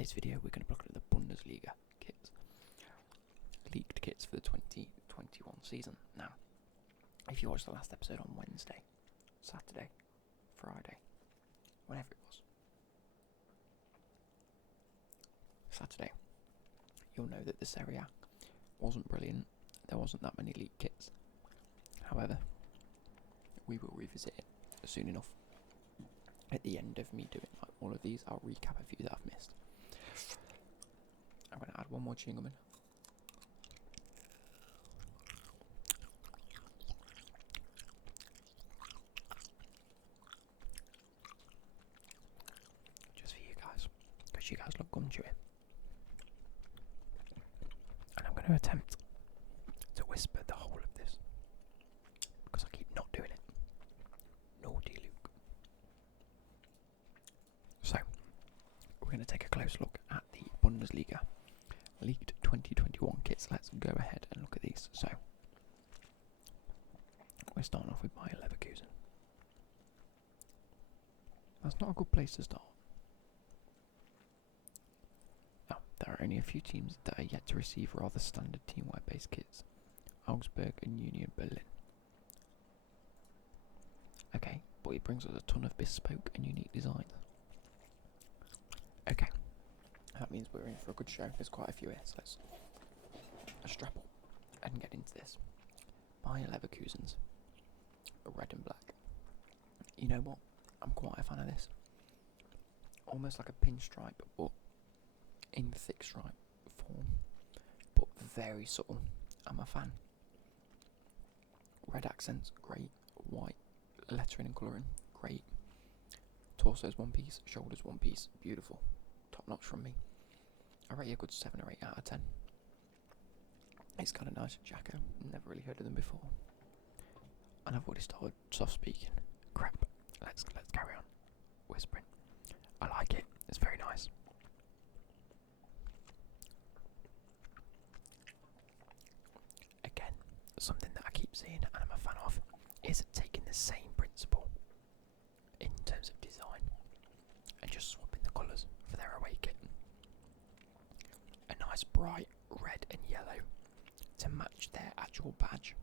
today's video we're going to be looking at the Bundesliga kits, leaked kits for the 2021 season. Now, if you watched the last episode on Wednesday, Saturday, Friday, whenever it was, Saturday, you'll know that the Serie A wasn't brilliant. There wasn't that many leaked kits. However, we will revisit it soon enough. At the end of me doing like all of these, I'll recap a few that I've missed. I'm going to add one more chewing gum in. Just for you guys, because you guys love gum chewing. And I'm going to attempt to whisper the whole of this, because I keep not doing it. Naughty Luke. So, we're going to take a close look at the Bundesliga leaked 2021 kits. Let's go ahead and look at these. So, we're starting off with Bayer Leverkusen. That's not a good place to start. Now, there are only a few teams that are yet to receive rather standard teamwear-based kits. Augsburg and Union Berlin. Okay, but it brings us a ton of bespoke and unique designs. Okay, that means we're in for a good show. There's quite a few here, so let's strap up and get into this. Bayer Leverkusen's red and black. You know what? I'm quite a fan of this. Almost like a pinstripe, but in thick stripe form, but very subtle. I'm a fan. Red accents, great. White lettering and colouring, great. Torso's one piece, shoulders one piece, beautiful. Top notch from me. I rate it a good 7 or 8 out of 10. It's kind of nice. Shouka, never really heard of them before. And I've already started soft speaking. Crap. Let's carry on. Whispering. I like it. It's very nice. Again, something that I keep seeing and I'm a fan of is taking the same principle in terms of design and just swapping the colours for their away kit. A nice bright red and yellow to match their actual badge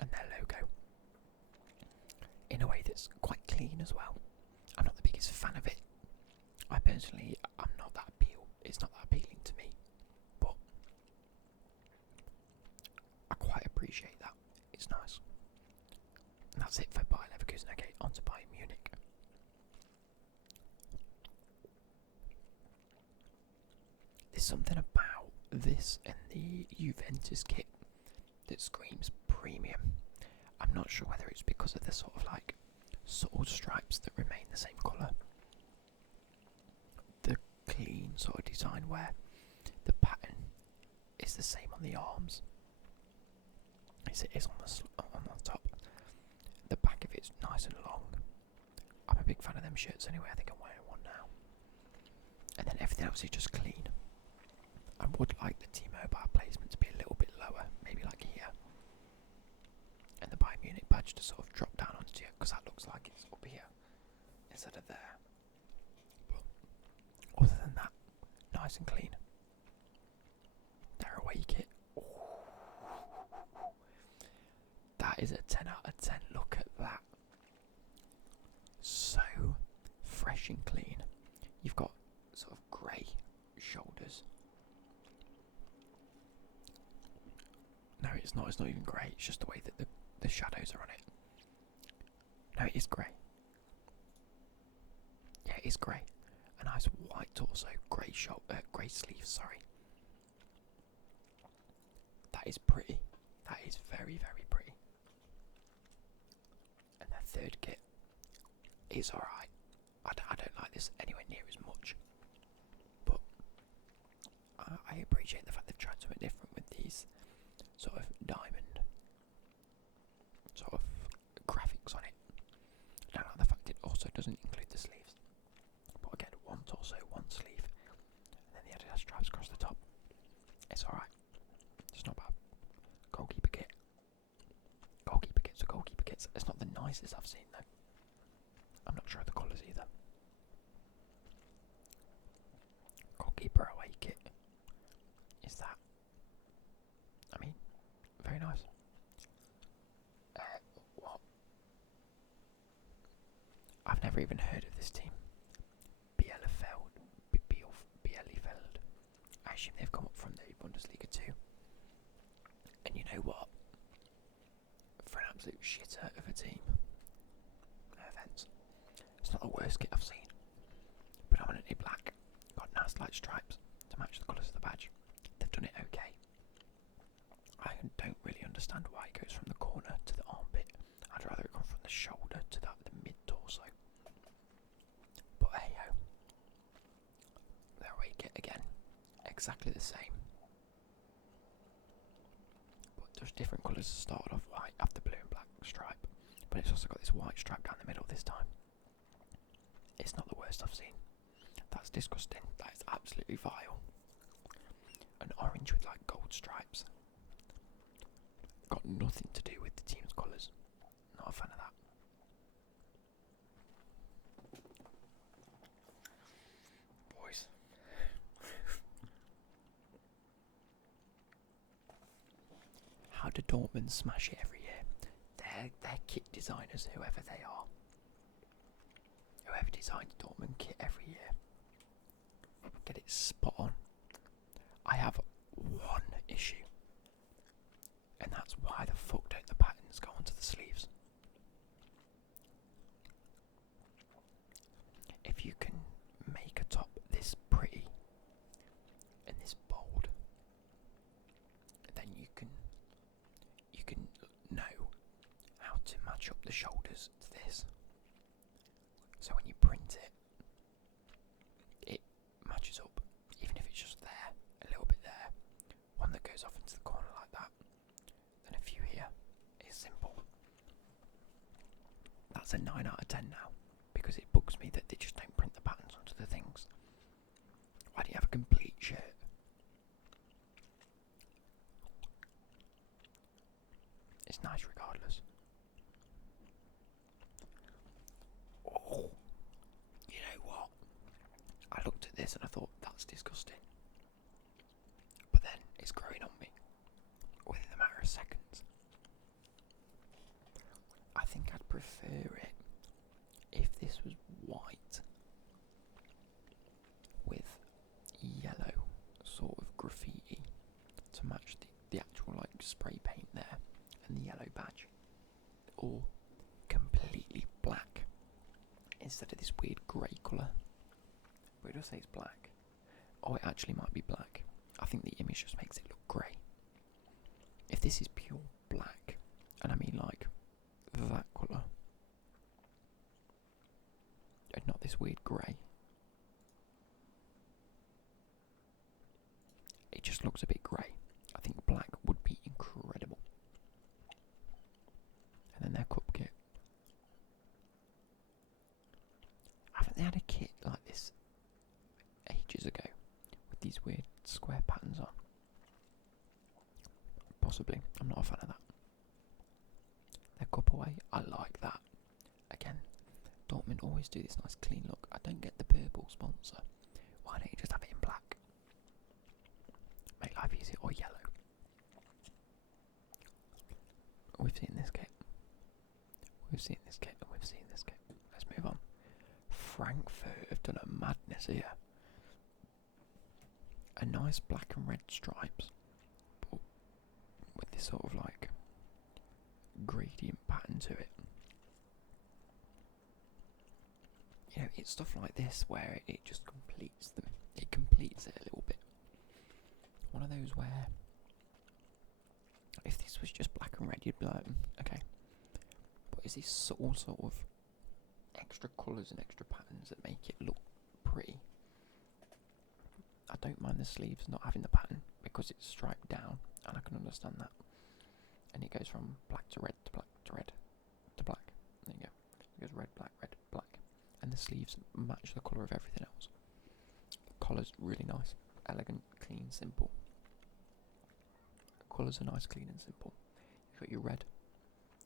and their logo in a way that's quite clean as well. I'm not the biggest fan of it. I personally, I'm not that it's not that appealing to me, but I quite appreciate that. It's nice. And that's it for Bayer Leverkusen. Okay, on to Bayern Munich. There's something about this and the Juventus kit that screams premium. I'm not sure whether it's because of the sort of like subtle stripes that remain the same colour. The clean sort of design where the pattern is the same on the arms as it is on the top. The back of it's nice and long. I'm a big fan of them shirts anyway. I think I'm wearing one now. And then everything else is just clean. I would like the T-Mobile placement to be a little bit lower, maybe like here. And the Bayern Munich badge to sort of drop down onto you, because that looks like it's up here instead of there. But other than that, nice and clean. Their away kit. Ooh. That is a 10 out of 10. Look at that. So fresh and clean. You've got sort of grey shoulders. No, it's not. It's not even grey. It's just the way that the shadows are on it. No, it is grey. Yeah, it is grey. A nice white torso, grey grey sleeves. Sorry. That is pretty. That is very, very pretty. And their third kit is alright. I don't like this anywhere near as much. But I appreciate the fact they've tried something different with these sort of diamond sort of graphics on it. I don't like the fact it also doesn't include the sleeves. But again, one torso, one sleeve, and then the Adidas stripes across the top. It's alright. It's not bad. Goalkeeper kit. Goalkeeper kits are goalkeeper kits. It's not the nicest I've seen though. I'm not sure of the colours either. Goalkeeper away kit is that. I mean, very nice. What? I've never even heard of this team. Bielefeld. I assume they've come up from the Bundesliga too. And you know what? For an absolute shitter of a team. No offence. It's not the worst kit I've seen. Predominantly black. Got nice light stripes to match the colours of the badge. They've done it okay. I don't really understand why it goes from the corner to the armpit. I'd rather it come from the shoulder to the mid-torso. But hey ho. There we get again. Exactly the same. But there's different colours to start off white, have the blue and black stripe. But it's also got this white stripe down the middle this time. It's not the worst I've seen. That's disgusting. That is absolutely vile. An orange with like gold stripes. Got nothing to do with the team's colours. Not a fan of that. Boys. How do Dortmund smash it every year? They're kit designers, whoever they are. Whoever designs Dortmund kit every year. Get it spot on. I have one issue. And that's why the fuck don't the patterns go onto the sleeves? If you can make a top this pretty and this bold, then you can know how to match up the shoulders to this. So when you print it, it matches up, even if it's just there, a little bit there, one that goes off into the corner like that, then a few here. It's simple. That's a 9 out of 10 now, because it bugs me that they just don't print the patterns onto the things. Why do you have a complete shirt? It's nice regardless. Oh, you know what? I looked at this and I thought, that's disgusting. But then it's growing on me within a matter of seconds. I think I'd prefer it if this was white with yellow sort of graffiti to match the actual like spray paint there and the yellow badge, or completely black instead of this weird grey colour. But it does say it's black. Oh, it actually might be black. I think the image just makes it look grey. If this is pure black, and I mean like that colour, and not this weird grey, it just looks a bit grey. I think black would be incredible. And then their cup kit. Haven't they had a kit like this ages ago with these weird square patterns on? Possibly. I'm not a fan of that. Their cup away, I like that. Again, Dortmund always do this nice clean look. I don't get the purple sponsor. Why don't you just have it in black? Make life easier, or yellow. We've seen this kit. We've seen this kit, and we've seen this kit. Let's move on. Frankfurt have done a madness here. A nice black and red stripes, but with this sort of like gradient pattern to it. You know, it's stuff like this where it just completes them. It completes it a little bit. One of those where if this was just black and red, you'd be like, okay. But it's these subtle sort of extra colours and extra patterns that make it look pretty. I don't mind the sleeves not having the pattern because it's striped down, and I can understand that. And it goes from black to red to black to red to black. There you go. It goes red, black, and the sleeves match the colour of everything else. The collar's really nice, elegant, clean, simple. The colours are nice, clean, and simple. You've got your red,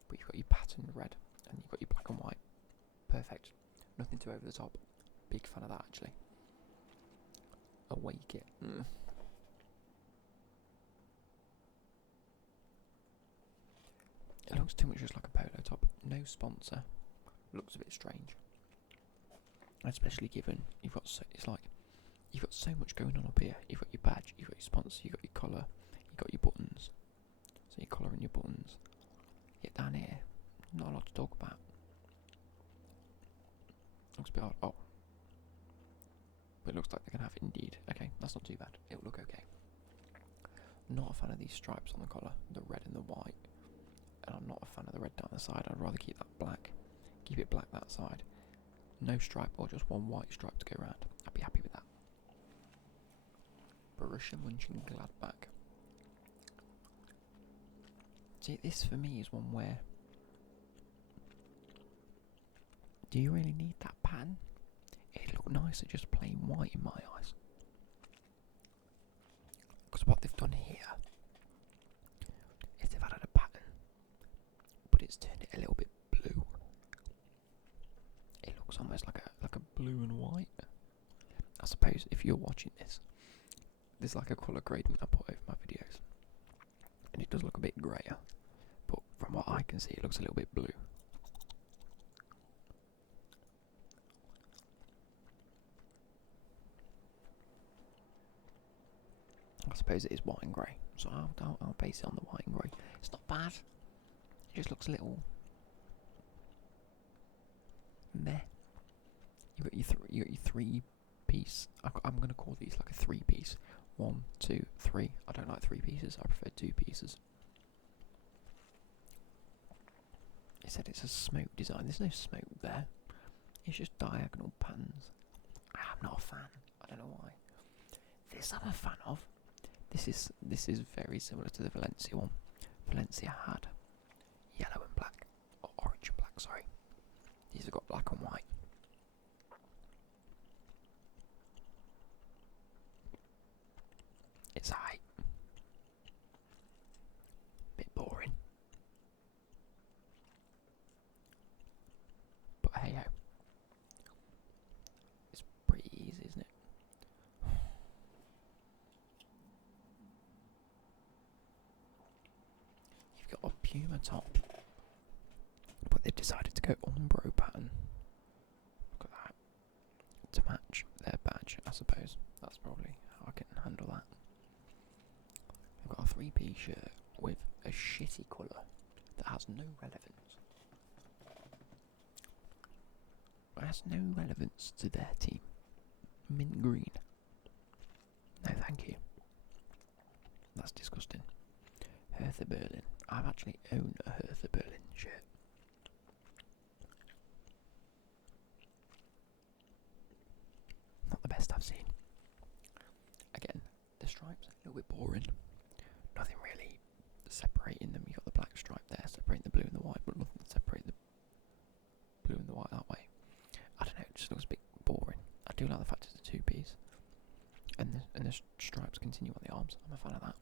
but you've got your patterned red, and you've got your black and white. Perfect. Nothing too over the top. Big fan of that actually. away kit. It looks too much just like a polo top. No sponsor. Looks a bit strange. Especially given you've got it's like you've got so much going on up here. You've got your badge, you've got your sponsor, you've got your collar, you've got your buttons. So your collar and your buttons. Yet down here, not a lot to talk about. Looks a bit odd. Oh. But it looks like they can have it indeed. Okay, that's not too bad. It'll look okay. Not a fan of these stripes on the collar, the red and the white. And I'm not a fan of the red down the side. I'd rather keep that black. Keep it black that side. No stripe or just one white stripe to go around. I'd be happy with that. Borussia Mönchengladbach. See, this for me is one where... Do you really need that pattern? It'd look nicer just plain white in my eyes. Because what they've done here is they've added a pattern, but it's turned it a little bit blue. It looks almost like a blue and white. I suppose if you're watching this, there's like a colour gradient I put over my videos, and it does look a bit grayer. But from what I can see, it looks a little bit blue. I suppose it is white and grey, so I'll base it on the white and grey. It's not bad. It just looks a little meh. You got your three piece. I'm gonna call these like a 3-piece. 1, 2, 3. I don't like 3 pieces. I prefer 2 pieces. It said it's a smoke design. There's no smoke there. It's just diagonal patterns. I'm not a fan. I don't know why. This I'm a fan of. This is very similar to the Valencia one. Valencia had yellow and black, or orange and black. Sorry. These have got black and white. It's alright. Bit boring. But hey ho. It's pretty easy, isn't it? You've got a Puma top. But they've decided to go Umbro pattern. Look at that. To match their badge, I suppose. That's probably how I can handle that. I've got a 3-piece shirt with a shitty colour that has no relevance. It has no relevance to their team. Mint green. No thank you. That's disgusting. Hertha Berlin. I've actually owned a Hertha Berlin shirt. Not the best I've seen. Again, the stripes a little bit boring. Nothing really separating them. You've got the black stripe there separating the blue and the white, but nothing separating the blue and the white that way. I don't know, it just looks a bit boring. I do like the fact it's a 2-piece. And the stripes continue on the arms. I'm a fan of that.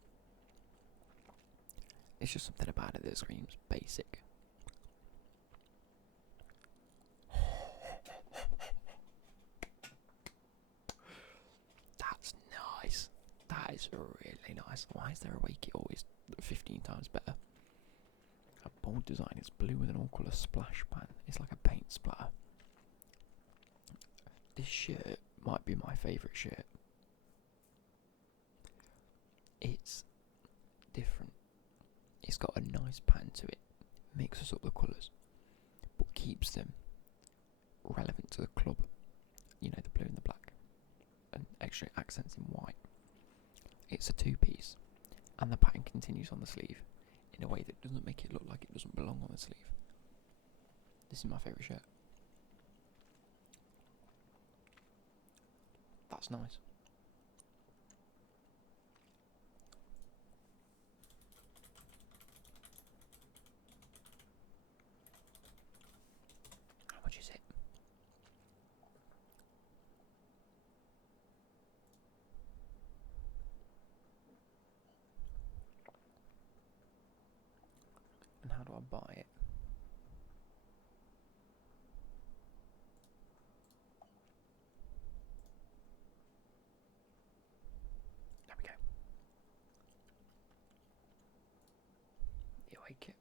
It's just something about it that screams basic. That's nice. That is really nice. Why is their away kit always 15 times better? A bold design. It's blue with an all-colour splash pan. It's like a paint splatter. This shirt might be my favourite shirt. It's different. It's got a nice pattern to it. Mixes up the colours, but keeps them relevant to the club. You know, the blue and the black, and extra accents in white. It's a 2-piece, and the pattern continues on the sleeve in a way that doesn't make it look like it doesn't belong on the sleeve. This is my favourite shirt. That's nice. How much is it? And how do I buy it? away kit.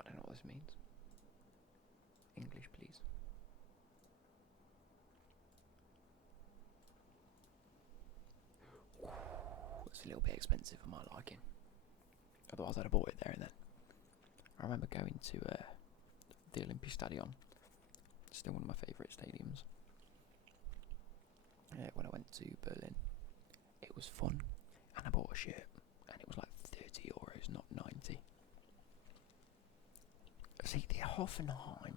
I don't know what this means. English, please. It's a little bit expensive for my liking. Otherwise I'd have bought it there and then. I remember going to the Olympiastadion. Still one of my favourite stadiums. When I went to Berlin. It was fun. And I bought a shirt. And it was like €30, not 90. See, the Hoffenheim.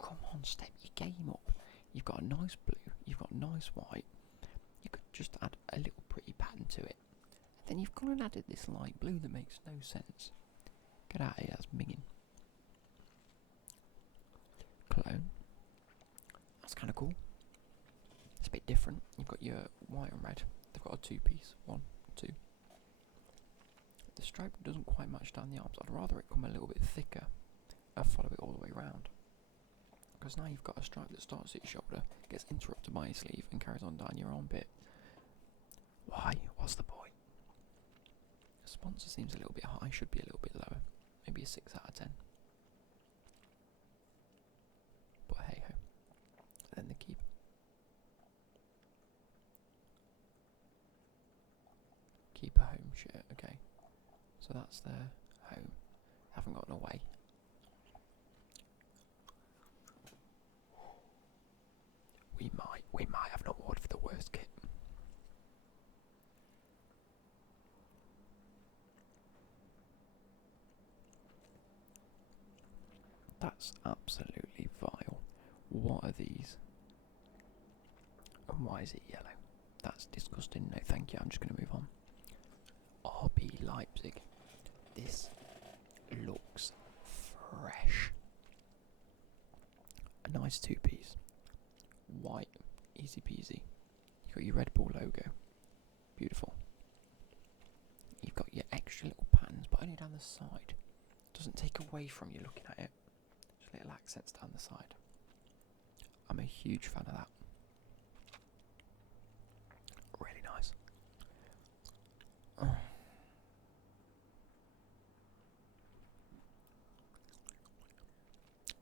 Come on, step your game up. You've got a nice blue. You've got nice white. You could just add a little pretty pattern to it. Then you've gone and added this light blue that makes no sense. Get out of here, that's minging. Cologne. That's kind of cool. It's a bit different. You've got your white and red. They've got a two-piece. 1, 2. The stripe doesn't quite match down the arms. I'd rather it come a little bit thicker and follow it all the way around. Because now you've got a stripe that starts at your shoulder, gets interrupted by your sleeve and carries on down your armpit. Why? What's the point? The sponsor seems a little bit high, should be a little bit lower. Maybe a 6 out of 10. But hey ho. Then the keep. Keep a home shirt, okay. So that's their home. Haven't gotten away. We might have an award for the worst kit. That's absolutely vile. What are these? And why is it yellow? That's disgusting. No, thank you. I'm just going to move on. RB Leipzig. This looks fresh. A nice two-piece. White. Easy peasy. You've got your Red Bull logo. Beautiful. You've got your extra little patterns, but only down the side. Doesn't take away from you looking at it. Just little accents down the side. I'm a huge fan of that. Really nice.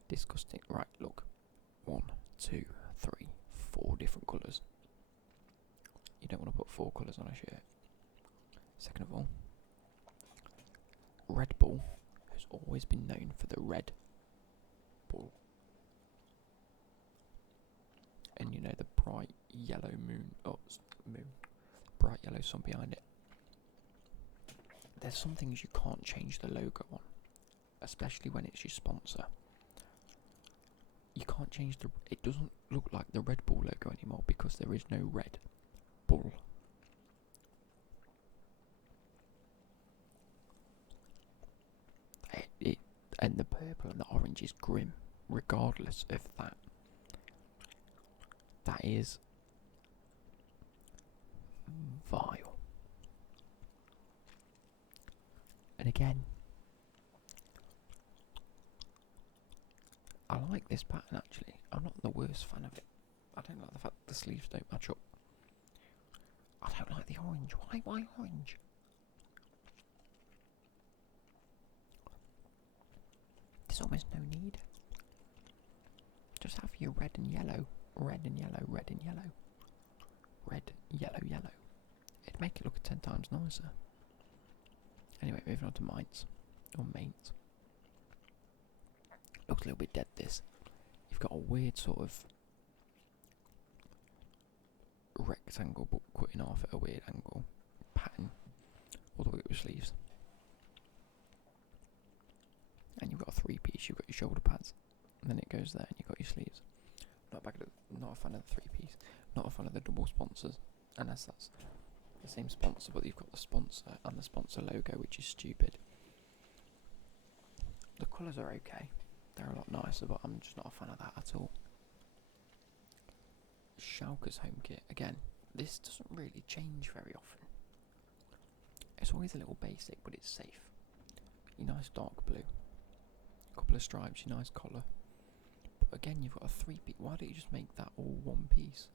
Disgusting. Right, look. 1, 2, 3, 4 different colours. You don't want to put 4 colours on a shirt. Second of all, Red Bull has always been known for the red bull. And you know the bright yellow bright yellow sun behind it. There's some things you can't change the logo on, especially when it's your sponsor. You can't change it doesn't look like the Red Bull logo anymore because there is no Red Bull. And the purple and the orange is grim, regardless of that. That is vile. And again, I like this pattern actually. I'm not the worst fan of it. I don't like the fact that the sleeves don't match up. I don't like the orange. Why orange? There's almost no need. Just have your red and yellow. Red and yellow, red and yellow. Red, yellow, yellow. It'd make it look 10 times nicer. Anyway, moving on to Mainz. Or Mainz. Looks a little bit dead, this. You've got a weird sort of rectangle, but cutting off at a weird angle pattern all the way up your sleeves. And you've got a 3-piece, you've got your shoulder pads, and then it goes there, and you've got your sleeves. Not a fan of the 3-piece, not a fan of the double sponsors, unless that's the same sponsor, but you've got the sponsor and the sponsor logo, which is stupid. The colours are okay, they're a lot nicer, but I'm just not a fan of that at all. Shouka's home kit, again, this doesn't really change very often. It's always a little basic, but it's safe. Your nice dark blue. Couple of stripes, your nice collar. But again, you've got a 3-piece. Why don't you just make that all one piece?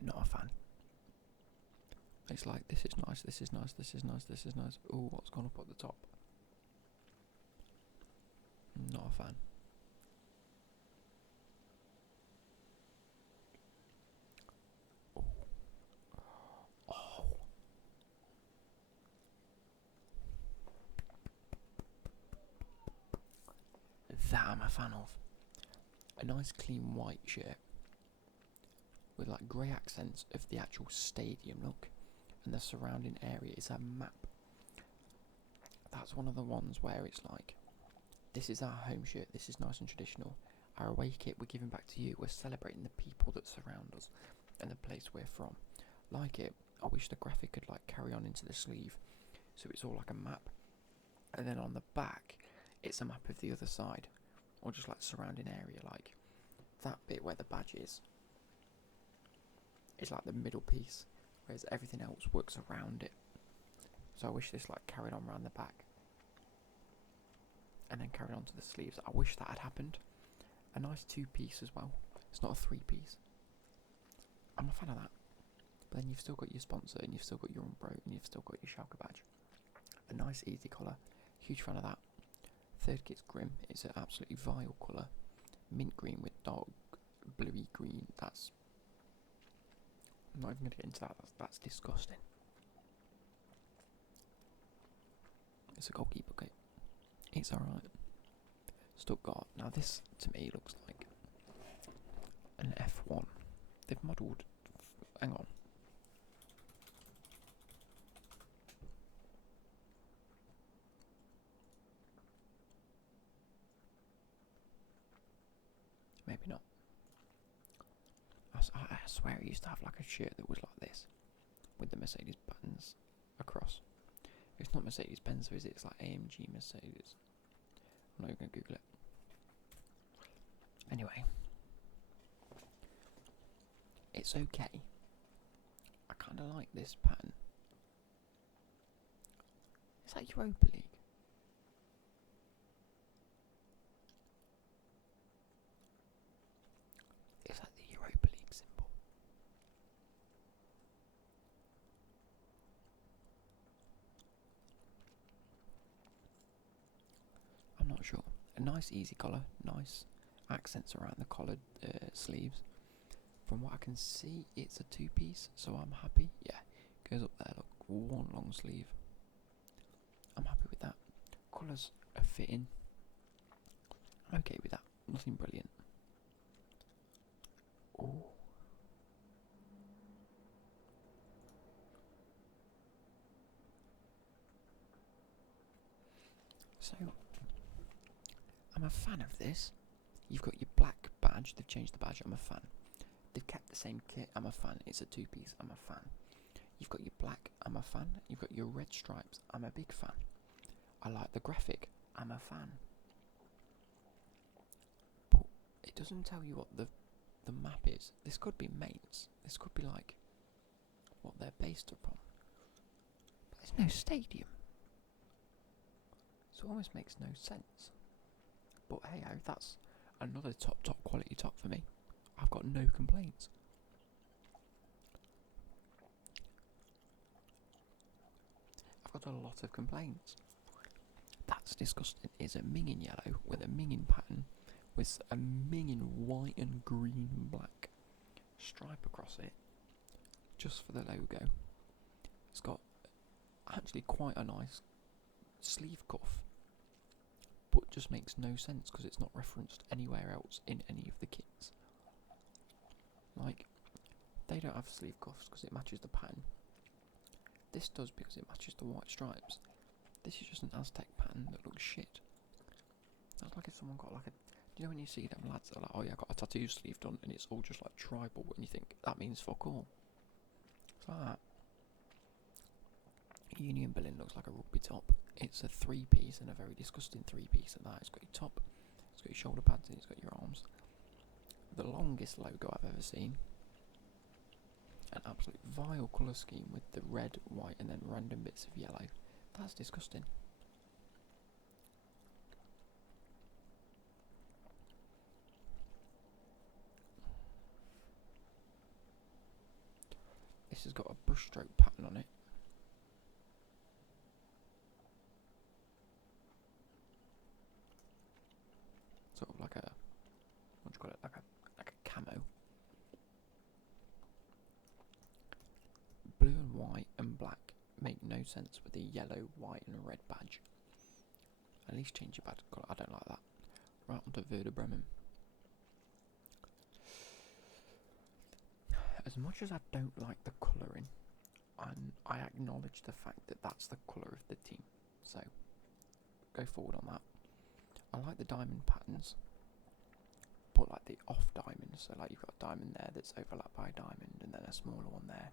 Not a fan. It's like, this is nice, this is nice, this is nice, this is nice. Ooh, what's gone up at the top? Not a fan. Oh. That I'm a fan of. A nice clean white shirt with like grey accents of the actual stadium look, and the surrounding area is a map. That's one of the ones where it's like, this is our home shirt, this is nice and traditional. Our away kit we're giving back to you, we're celebrating the people that surround us and the place we're from. Like it, I wish the graphic could like carry on into the sleeve, so it's all like a map, and then on the back it's a map of the other side, or just like surrounding area, like that bit where the badge is like the middle piece, whereas everything else works around it. So I wish this like carried on around the back and then carried on to the sleeves. I wish that had happened. A nice 2-piece as well. It's not a 3-piece. I'm a fan of that. But then you've still got your sponsor, and you've still got your Umbro, and you've still got your Shouka badge. A nice easy colour. Huge fan of that. Third kit's Grim. It's an absolutely vile colour. Mint green with dark bluey green. That's... I'm not even going to get into that. That's disgusting. It's a Goalkeeper Kit. It's alright. Stuttgart. Now this, to me, looks like an F1. They've modelled... Hang on. Maybe not. I swear he used to have like a shirt that was like this, with the Mercedes buttons across. It's not Mercedes-Benz, is it? It's like AMG Mercedes. I'm not even going to Google it. Anyway. It's okay. I kind of like this pattern. Is that Europa League? Is that the Europa League symbol? I'm not sure. A nice easy collar, nice accents around the collared sleeves. From what I can see, it's a 2-piece, so I'm happy. Yeah, goes up there, look, one long sleeve. I'm happy with that. Colours are fitting. I'm okay with that. Nothing brilliant. Oh. So, I'm a fan of this. You've got your black badge. They've changed the badge. I'm a fan. They've kept the same kit. I'm a fan. It's a 2-piece. I'm a fan. You've got your black. I'm a fan. You've got your red stripes. I'm a big fan. I like the graphic. I'm a fan. But it doesn't tell you what the map is. This could be Mainz. This could be like what they're based upon. But there's no stadium. So it almost makes no sense. But hey ho, that's another top quality top for me. I've got no complaints. I've got a lot of complaints. That's disgusting. It's a minging yellow with a minging pattern with a minging white and green and black stripe across it just for the logo. It's got actually quite a nice sleeve cuff, but just makes no sense because it's not referenced anywhere else in any of the kits. Like, they don't have sleeve cuffs because it matches the pattern. This does because it matches the white stripes. This is just an Aztec pattern that looks shit. That's like if someone got like a... Do you know when you see them lads that are like, oh yeah, I got a tattoo sleeve done, and it's all just like tribal, and you think, that means fuck all. It's like that. Union Berlin looks like a rugby top. It's a 3-piece, and a very disgusting 3-piece at that. It's got your top, it's got your shoulder pads, and it's got your arms. The longest logo I've ever seen. An absolute vile colour scheme with the red, white, and then random bits of yellow. That's disgusting. This has got a brushstroke pattern on it. Sort of like a, what do you call it? Like a camo. Blue and white and black make no sense with the yellow, white and red badge. At least change your badge colour. I don't like that. Right, onto Werder Bremen. As much as I don't like the colouring, I acknowledge the fact that that's the colour of the team. So, go forward on that. I like the diamond patterns, but like the off diamonds. So like you've got a diamond there that's overlapped by a diamond, and then a smaller one there,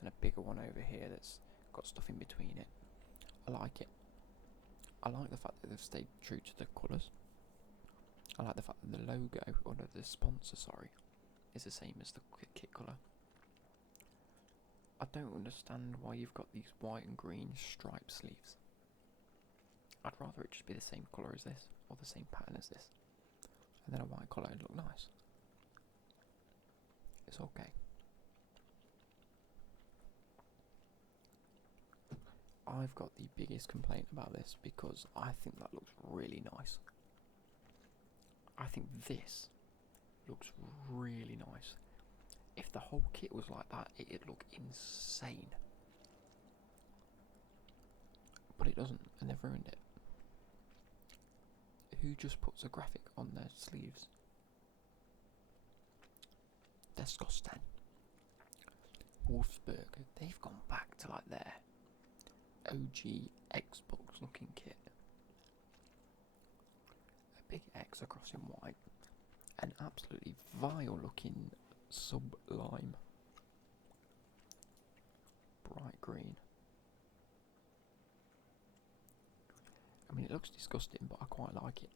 and a bigger one over here that's got stuff in between it. I like it. I like the fact that they've stayed true to the colours. I like the fact that the logo, or the sponsor, sorry, is the same as the kit colour. I don't understand why you've got these white and green striped sleeves. I'd rather it just be the same colour as this, or the same pattern as this, and then a white collar would look nice. It's okay. I've got the biggest complaint about this because I think that looks really nice. I think this looks really nice. If the whole kit was like that, it'd look insane. But it doesn't, and they've ruined it. Who just puts a graphic on their sleeves? Disgusting. Wolfsburg, they've gone back to like their OG Xbox looking kit. A big X across in white. An absolutely vile looking sublime bright green. I mean, it looks disgusting, but I quite like it.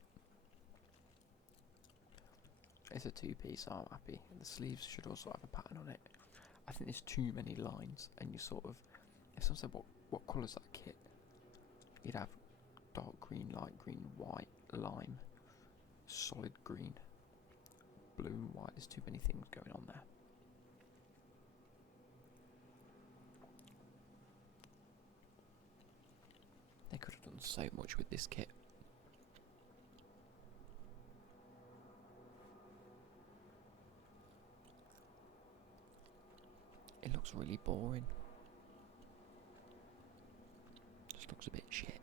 It's a two-piece, so I'm happy. The sleeves should also have a pattern on it. I think there's too many lines, and you sort of, if someone said what colour's that kit, you'd have dark green, light green, white, lime, solid green, blue and white. There's too many things going on there. They could have done so much with this kit. It looks really boring. Just looks a bit shit.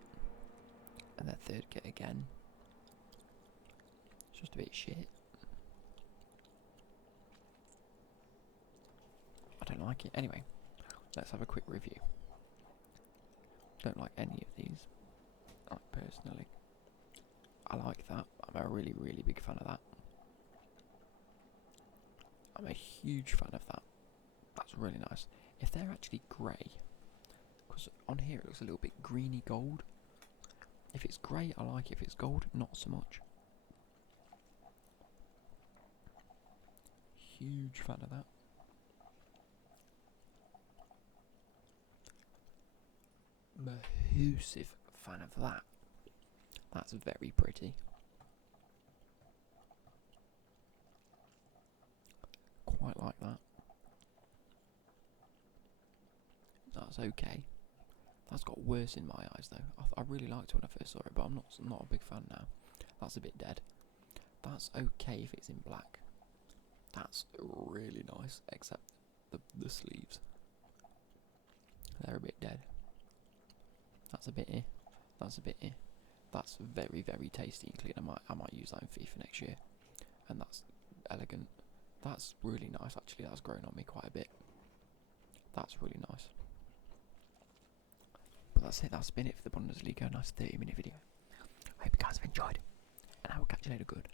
And their third kit again. It's just a bit shit. I don't like it. Anyway, let's have a quick review. Don't like any of these, like personally. I like that. I'm a really, really big fan of that. I'm a huge fan of that. That's really nice. If they're actually grey, because on here it looks a little bit greeny gold. If it's grey, I like it. If it's gold, not so much. Huge fan of that. Massive fan of that. That's very pretty. Quite like that. That's okay. That's got worse in my eyes though. I really liked it when I first saw it, but I'm not a big fan now. That's a bit dead. That's okay if it's in black. That's really nice, except the sleeves. They're a bit dead. That's a bit eh. That's a bit eh. That's very, very tasty and clean. I might use that in FIFA next year. And that's elegant. That's really nice actually. That's grown on me quite a bit. That's really nice. But that's it. That's been it for the Bundesliga. A nice 30-minute video. I hope you guys have enjoyed. And I will catch you later. Good.